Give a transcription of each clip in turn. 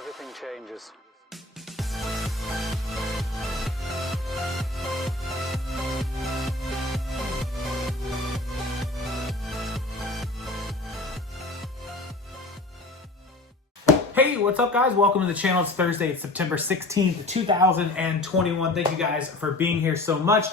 everything changes. Hey, what's up guys? Welcome to the channel. It's Thursday, it's September 16th, 2021. Thank you guys for being here so much.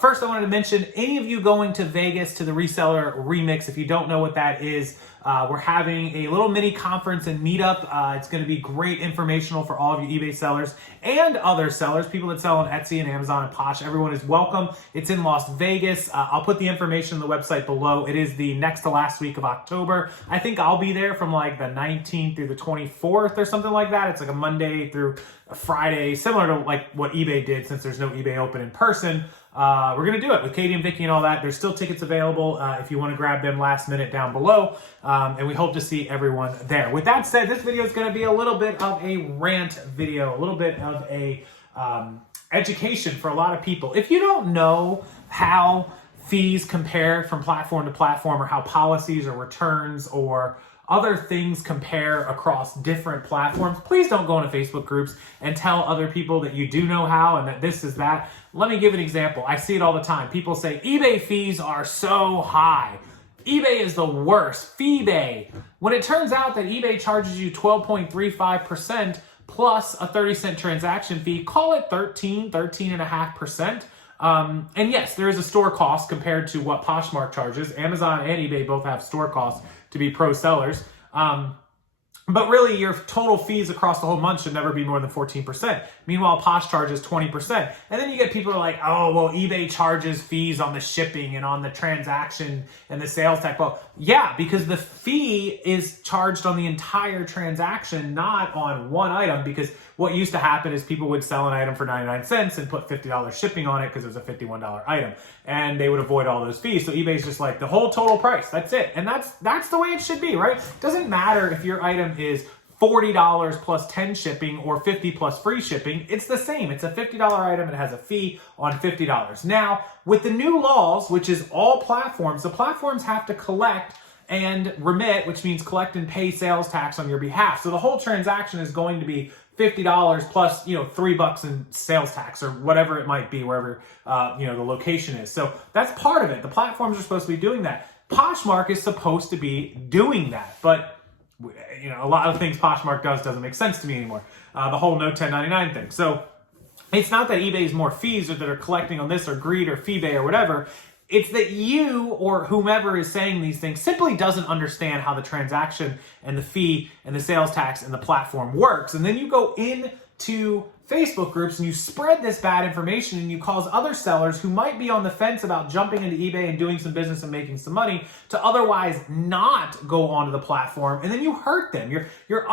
First, I wanted to mention any of you going to Vegas to the Reseller Remix. If you don't know what that is, we're having a little mini conference and meetup. It's going to be great informational for all of you eBay sellers and other sellers, people that sell on Etsy and Amazon and Posh. Everyone is welcome. It's in Las Vegas. I'll put the information on the website below. It is the next to last week of October. I think I'll be there from like the 19th through the 24th or something like that. It's like a Monday through a Friday, similar to like what eBay did since there's no eBay Open in person. We're going to do it with Katie and Vicky and all that. There's still tickets available if you want to grab them last minute down below. And we hope to see everyone there. With that said, this video is going to be a little bit of a rant video, a little bit of a education for a lot of people. If you don't know how fees compare from platform to platform, or how policies or returns or other things compare across different platforms, please don't go into Facebook groups and tell other people that you do know how and that this is that. Let me give an example. I see it all the time. People say eBay fees are so high. eBay is the worst. Feebay. When it turns out that eBay charges you 12.35% plus a 30-cent transaction fee, call it 13.5%. And yes, there is a store cost compared to what Poshmark charges. Amazon and eBay both have store costs to be pro sellers. But really, your total fees across the whole month should never be more than 14%. Meanwhile, Posh charges 20%. And then you get people who are like, oh, well, eBay charges fees on the shipping and on the transaction and the sales tax. Well, yeah, because the fee is charged on the entire transaction, not on one item. Because what used to happen is people would sell an item for 99 cents and put $50 shipping on it because it was a $51 item. And they would avoid all those fees. So eBay's just like the whole total price. That's it. And that's the way it should be, right? Doesn't matter if your item is $40 plus 10 shipping or 50 plus free shipping. It's the same. It's a $50 item. It has a fee on $50. Now, with the new laws, which is all platforms, the platforms have to collect and remit, which means collect and pay sales tax on your behalf. So the whole transaction is going to be $50 plus, $3 in sales tax or whatever it might be, wherever, the location is. So that's part of it. The platforms are supposed to be doing that. Poshmark is supposed to be doing that, but a lot of things Poshmark doesn't make sense to me anymore. The whole no 1099 thing. So it's not that eBay is more fees or that are collecting on this or greed or Feebay or whatever. It's that you or whomever is saying these things simply doesn't understand how the transaction and the fee and the sales tax and the platform works. And then you go into Facebook groups and you spread this bad information and you cause other sellers who might be on the fence about jumping into eBay and doing some business and making some money to otherwise not go onto the platform. And then you hurt them. You're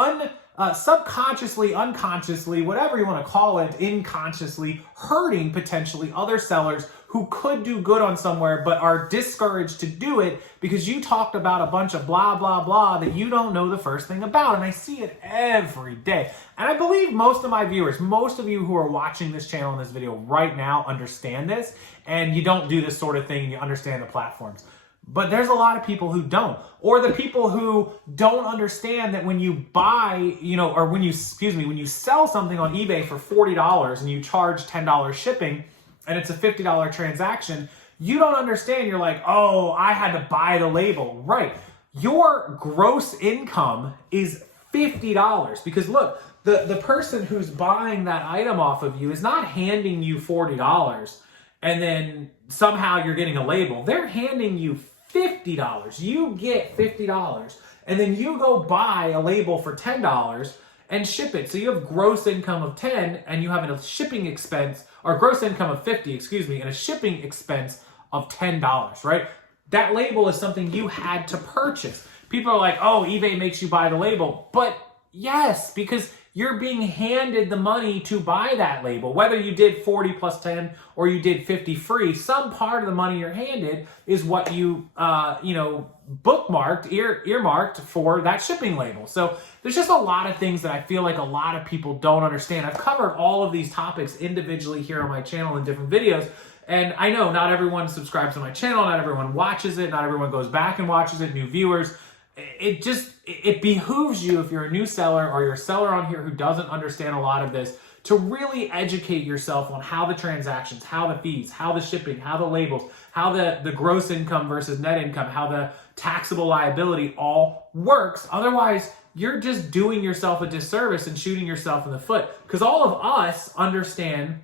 subconsciously, unconsciously, whatever you want to call it, unconsciously hurting potentially other sellers who could do good on somewhere but are discouraged to do it because you talked about a bunch of blah, blah, blah that you don't know the first thing about. And I see it every day. And I believe most of my viewers, most of you who are watching this channel and this video right now understand this, and you don't do this sort of thing and you understand the platforms. But there's a lot of people who don't, or the people who don't understand that when you buy, when you sell something on eBay for $40 and you charge $10 shipping and it's a $50 transaction, you don't understand. You're like, oh, I had to buy the label. Right. Your gross income is $50 because look, the person who's buying that item off of you is not handing you $40 and then somehow you're getting a label. They're handing you $50. You get $50 and then you go buy a label for $10 and ship it. So you have gross income of 10 and you have a shipping expense, or gross income of 50, and a shipping expense of $10, right? That label is something you had to purchase. People are like, oh, eBay makes you buy the label. But yes, because you're being handed the money to buy that label. Whether you did 40 plus 10 or you did 50 free, some part of the money you're handed is what you, bookmarked, earmarked for that shipping label. So there's just a lot of things that I feel like a lot of people don't understand. I've covered all of these topics individually here on my channel in different videos. And I know not everyone subscribes to my channel, not everyone watches it, not everyone goes back and watches it, new viewers. it behooves you, if you're a new seller or you're a seller on here who doesn't understand a lot of this, to really educate yourself on how the transactions, how the fees, how the shipping, how the labels, how the gross income versus net income, how the taxable liability all works. Otherwise, you're just doing yourself a disservice and shooting yourself in the foot, because all of us understand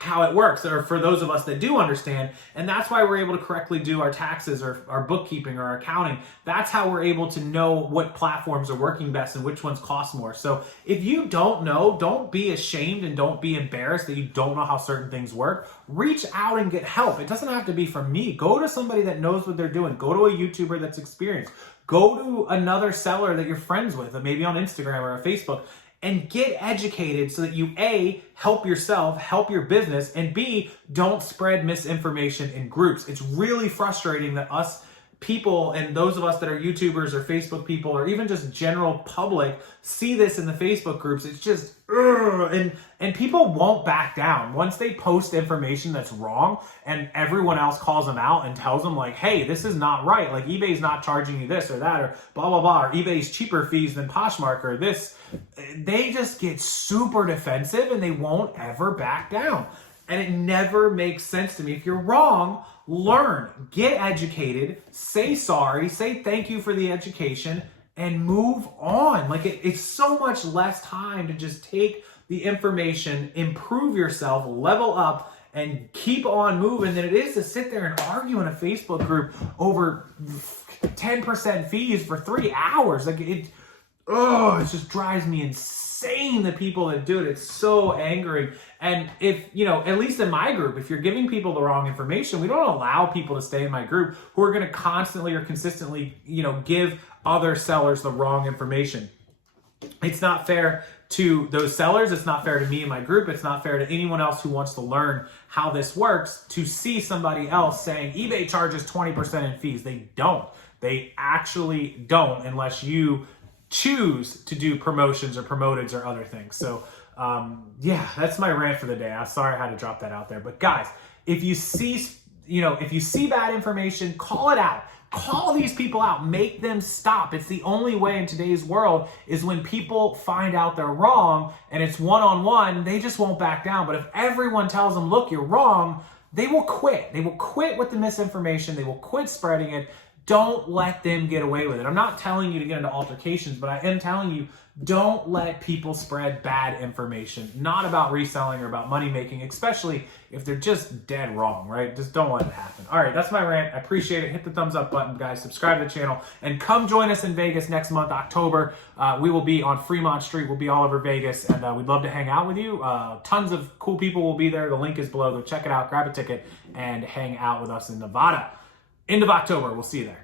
how it works, or for those of us that do understand, and that's why we're able to correctly do our taxes or our bookkeeping or our accounting. That's how we're able to know what platforms are working best and which ones cost more. So if you don't know, don't be ashamed and don't be embarrassed that you don't know how certain things work. Reach out and get help. It doesn't have to be from me. Go to somebody that knows what they're doing. Go to a YouTuber that's experienced. Go to another seller that you're friends with, maybe on Instagram or Facebook, and get educated so that you, A, help yourself, help your business, and B, don't spread misinformation in groups. It's really frustrating that us people and those of us that are YouTubers or Facebook people or even just general public see this in the Facebook groups. It's just, and people won't back down. Once they post information that's wrong and everyone else calls them out and tells them like, hey, this is not right. Like eBay's not charging you this or that or blah, blah, blah, or eBay's cheaper fees than Poshmark or this. They just get super defensive and they won't ever back down. And it never makes sense to me. If you're wrong, learn, get educated, say sorry, say thank you for the education, and move on. Like it's so much less time to just take the information, improve yourself, level up, and keep on moving than it is to sit there and argue in a Facebook group over 10% fees for 3 hours. Like it just drives me insane, the people that do it. It's so angering. And if, at least in my group, if you're giving people the wrong information, we don't allow people to stay in my group who are going to constantly or consistently, give other sellers the wrong information. It's not fair to those sellers. It's not fair to me and my group. It's not fair to anyone else who wants to learn how this works to see somebody else saying eBay charges 20% in fees. They don't. They actually don't, unless you choose to do promotions or promoteds or other things. So that's my rant for the day. I'm sorry I had to drop that out there. But guys, if you see bad information, call it out. Call these people out. Make them stop. It's the only way in today's world is when people find out they're wrong and it's one-on-one, they just won't back down. But if everyone tells them, look, you're wrong, they will quit. They will quit with the misinformation. They will quit spreading it. Don't let them get away with it. I'm not telling you to get into altercations, but I am telling you, don't let people spread bad information, not about reselling or about money making, especially if they're just dead wrong, right? Just don't let it happen. All right, that's my rant. I appreciate it. Hit the thumbs up button, guys. Subscribe to the channel and come join us in Vegas next month, October. We will be on Fremont Street. We'll be all over Vegas, and we'd love to hang out with you. Tons of cool people will be there. The link is below. Go check it out, grab a ticket, and hang out with us in Nevada. End of October. We'll see you there.